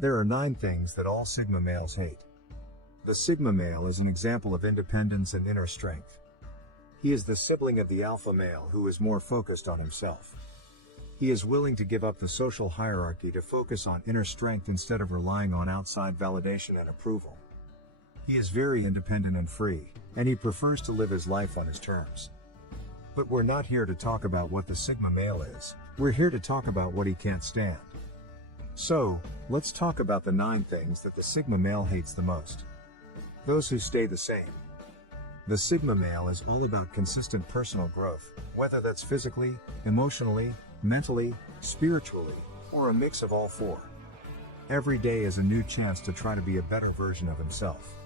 There are 9 things that all Sigma males hate. The Sigma male is an example of independence and inner strength. He is the sibling of the alpha male who is more focused on himself. He is willing to give up the social hierarchy to focus on inner strength instead of relying on outside validation and approval. He is very independent and free, and he prefers to live his life on his terms. But we're not here to talk about what the Sigma male is, we're here to talk about what he can't stand. So, let's talk about the 9 things that the Sigma male hates the most. Those who stay the same. The Sigma male is all about consistent personal growth, whether that's physically, emotionally, mentally, spiritually, or a mix of all 4. Every day is a new chance to try to be a better version of himself.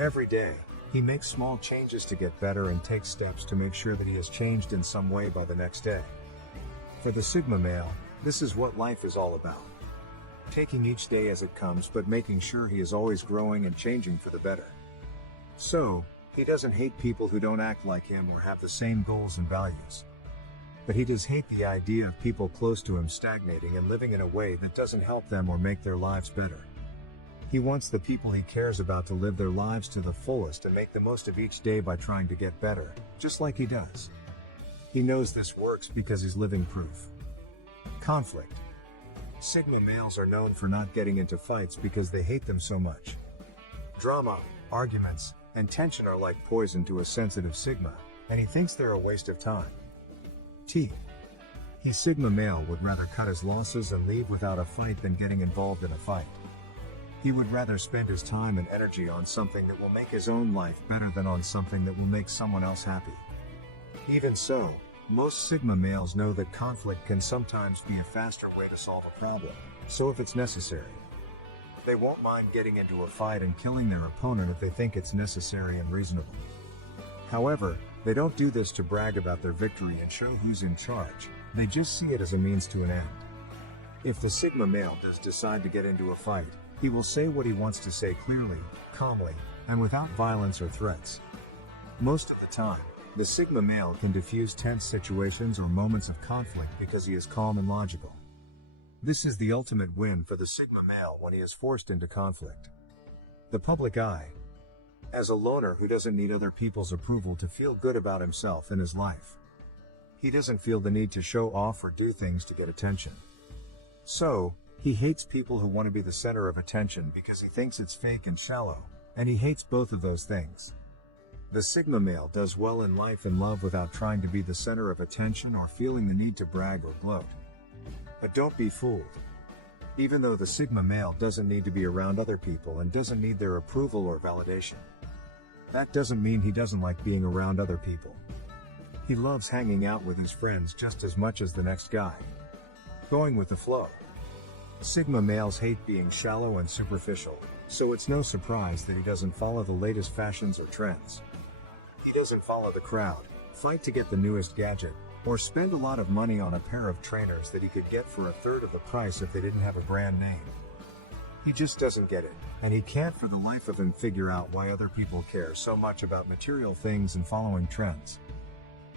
Every day, he makes small changes to get better and takes steps to make sure that he has changed in some way by the next day. For the Sigma male, this is what life is all about. Taking each day as it comes but making sure he is always growing and changing for the better. So, he doesn't hate people who don't act like him or have the same goals and values. But he does hate the idea of people close to him stagnating and living in a way that doesn't help them or make their lives better. He wants the people he cares about to live their lives to the fullest and make the most of each day by trying to get better, just like he does. He knows this works because he's living proof. Conflict. Sigma males are known for not getting into fights because they hate them so much. Drama, arguments, and tension are like poison to a sensitive Sigma, and he thinks they're a waste of time. He Sigma male would rather cut his losses and leave without a fight than getting involved in a fight. He would rather spend his time and energy on something that will make his own life better than on something that will make someone else happy. Even so, most Sigma males know that conflict can sometimes be a faster way to solve a problem, so if it's necessary, they won't mind getting into a fight and killing their opponent if they think it's necessary and reasonable. However, they don't do this to brag about their victory and show who's in charge, they just see it as a means to an end. If the Sigma male does decide to get into a fight, he will say what he wants to say clearly, calmly, and without violence or threats. Most of the time, the Sigma male can diffuse tense situations or moments of conflict because he is calm and logical. This is the ultimate win for the Sigma male when he is forced into conflict. The public eye. As a loner who doesn't need other people's approval to feel good about himself and his life, he doesn't feel the need to show off or do things to get attention. So, he hates people who want to be the center of attention because he thinks it's fake and shallow, and he hates both of those things. The Sigma male does well in life and love without trying to be the center of attention or feeling the need to brag or gloat. But don't be fooled. Even though the Sigma male doesn't need to be around other people and doesn't need their approval or validation, that doesn't mean he doesn't like being around other people. He loves hanging out with his friends just as much as the next guy. Going with the flow. Sigma males hate being shallow and superficial, so it's no surprise that he doesn't follow the latest fashions or trends. He doesn't follow the crowd, fight to get the newest gadget, or spend a lot of money on a pair of trainers that he could get for a third of the price if they didn't have a brand name. He just doesn't get it, and he can't for the life of him figure out why other people care so much about material things and following trends.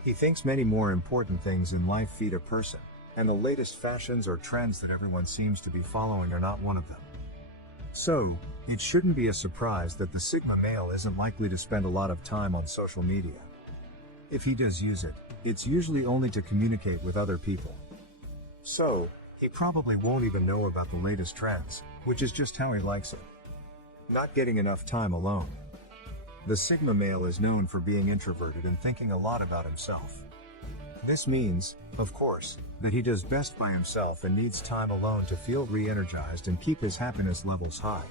He thinks many more important things in life feed a person, and the latest fashions or trends that everyone seems to be following are not one of them. So, it shouldn't be a surprise that the Sigma male isn't likely to spend a lot of time on social media. If he does use it, it's usually only to communicate with other people. So, he probably won't even know about the latest trends, which is just how he likes it. Not getting enough time alone. The Sigma male is known for being introverted and thinking a lot about himself. This means, of course, that he does best by himself and needs time alone to feel re-energized and keep his happiness levels high.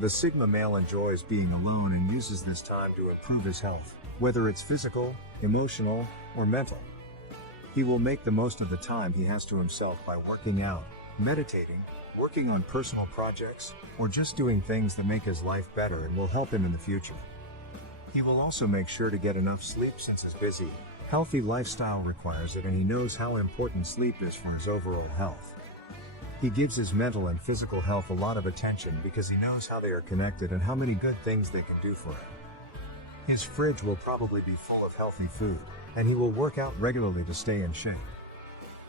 The Sigma male enjoys being alone and uses this time to improve his health, whether it's physical, emotional, or mental. He will make the most of the time he has to himself by working out, meditating, working on personal projects, or just doing things that make his life better and will help him in the future. He will also make sure to get enough sleep since his busy, healthy lifestyle requires it, and he knows how important sleep is for his overall health. He gives his mental and physical health a lot of attention because he knows how they are connected and how many good things they can do for him. His fridge will probably be full of healthy food, and he will work out regularly to stay in shape.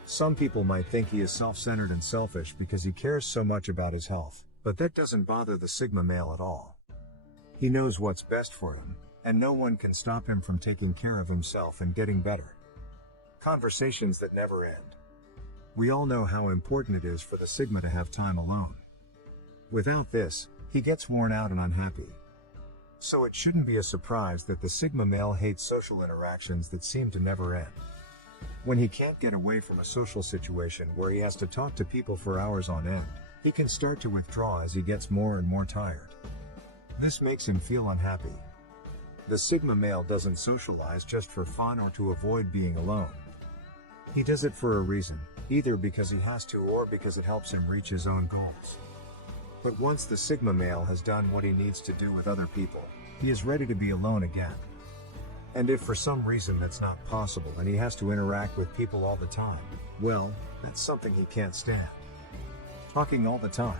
Some people might think he is self-centered and selfish because he cares so much about his health, but that doesn't bother the Sigma male at all. He knows what's best for him, and no one can stop him from taking care of himself and getting better. Conversations that never end. We all know how important it is for the Sigma to have time alone. Without this, he gets worn out and unhappy. So it shouldn't be a surprise that the Sigma male hates social interactions that seem to never end. When he can't get away from a social situation where he has to talk to people for hours on end, he can start to withdraw as he gets more and more tired. This makes him feel unhappy. The Sigma male doesn't socialize just for fun or to avoid being alone. He does it for a reason, either because he has to or because it helps him reach his own goals. But once the Sigma male has done what he needs to do with other people, he is ready to be alone again. And if for some reason that's not possible and he has to interact with people all the time, well, that's something he can't stand. Talking all the time.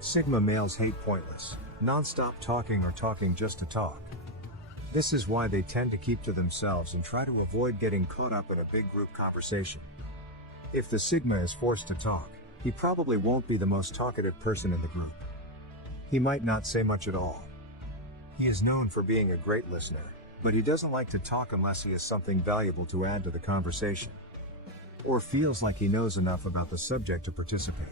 Sigma males hate pointless, non-stop talking or talking just to talk. This is why they tend to keep to themselves and try to avoid getting caught up in a big group conversation. If the Sigma is forced to talk, he probably won't be the most talkative person in the group. He might not say much at all. He is known for being a great listener, but he doesn't like to talk unless he has something valuable to add to the conversation, or feels like he knows enough about the subject to participate.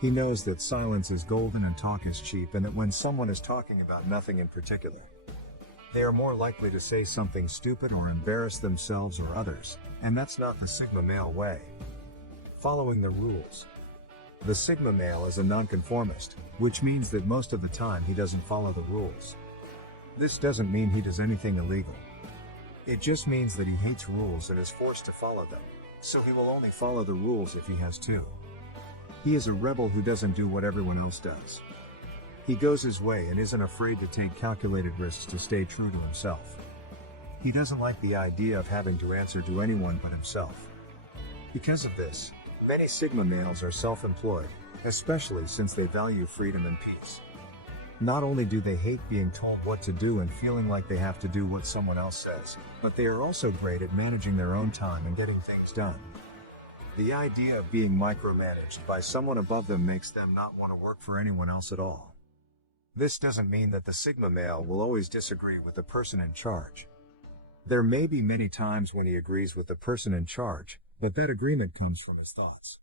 He knows that silence is golden and talk is cheap, and that when someone is talking about nothing in particular, they are more likely to say something stupid or embarrass themselves or others, and that's not the Sigma male way. Following the rules. The Sigma male is a nonconformist, which means that most of the time he doesn't follow the rules. This doesn't mean he does anything illegal. It just means that he hates rules and is forced to follow them, so he will only follow the rules if he has to. He is a rebel who doesn't do what everyone else does. He goes his way and isn't afraid to take calculated risks to stay true to himself. He doesn't like the idea of having to answer to anyone but himself. Because of this, many Sigma males are self-employed, especially since they value freedom and peace. Not only do they hate being told what to do and feeling like they have to do what someone else says, but they are also great at managing their own time and getting things done. The idea of being micromanaged by someone above them makes them not want to work for anyone else at all. This doesn't mean that the Sigma male will always disagree with the person in charge. There may be many times when he agrees with the person in charge, but that agreement comes from his thoughts.